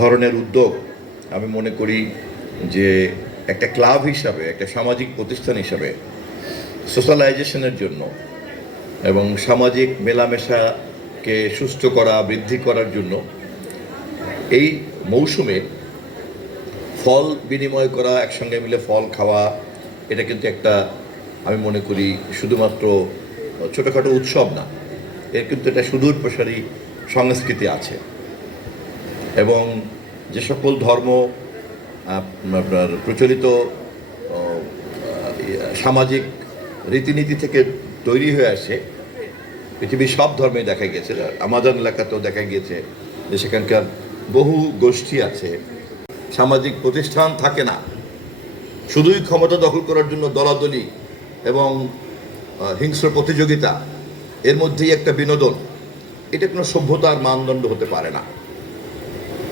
ধরনের উদ্যোগ আমি মনে করি যে একটা ক্লাব হিসাবে, একটা সামাজিক প্রতিষ্ঠান হিসাবে সোশ্যালাইজেশনের জন্য এবং সামাজিক মেলামেশাকে সুস্থ করা, বৃদ্ধি করার জন্য এই মৌসুমে ফল বিনিময় করা, একসঙ্গে মিলে ফল খাওয়া, এটা কিন্তু একটা, আমি মনে করি, শুধুমাত্র ছোটোখাটো উৎসব না, এর কিন্তু একটা সুদূর প্রসারী সংস্কৃতি আছে। এবং যে সকল ধর্ম আপনার প্রচলিত সামাজিক রীতিনীতি থেকে তৈরি হয়ে আসে, পৃথিবীর সব ধর্মে দেখা গিয়েছে, আমাজন এলাকাতেও দেখা গিয়েছে যে সেখানকার বহু গোষ্ঠী আছে। সামাজিক প্রতিষ্ঠান থাকে না, শুধুই ক্ষমতা দখল করার জন্য দলাদলি এবং হিংস্র প্রতিযোগিতা, এর মধ্যেই একটা বিনোদন। এটা কোনো সভ্যতার মানদণ্ড হতে পারে না।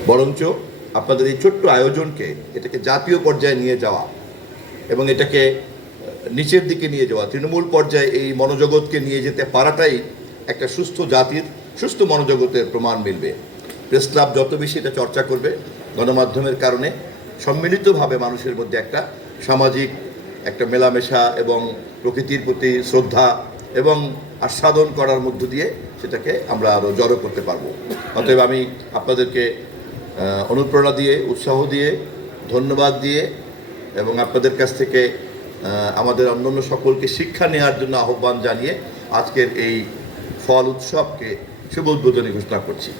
বরঞ্চ আপনাদের এই ছোট্ট আয়োজনকে, এটাকে জাতীয় পর্যায়ে নিয়ে যাওয়া এবং এটাকে নিচের দিকে নিয়ে যাওয়া, তৃণমূল পর্যায়ে এই মনোজগৎকে নিয়ে যেতে পারাটাই একটা সুস্থ জাতির, সুস্থ মনোজগতের প্রমাণ মিলবে। প্রেস ক্লাব যত বেশি এটা চর্চা করবে, গণমাধ্যমের কারণে সম্মিলিতভাবে মানুষের মধ্যে একটা সামাজিক একটা মেলামেশা এবং প্রকৃতির প্রতি শ্রদ্ধা এবং আস্বাদন করার মধ্য দিয়ে সেটাকে আমরা আরও জড়ো করতে পারবো। অতএব আমি আপনাদেরকে অনুপ্রেরণা দিয়ে, উৎসাহ দিয়ে, ধন্যবাদ দিয়ে এবং আপনাদের কাছ থেকে আমাদের অন্যান্য সকলকে শিক্ষা নেওয়ার জন্য আহ্বান জানিয়ে আজকের এই ফল উৎসবকে শুভ উদ্বোধনী ঘোষণা করছি।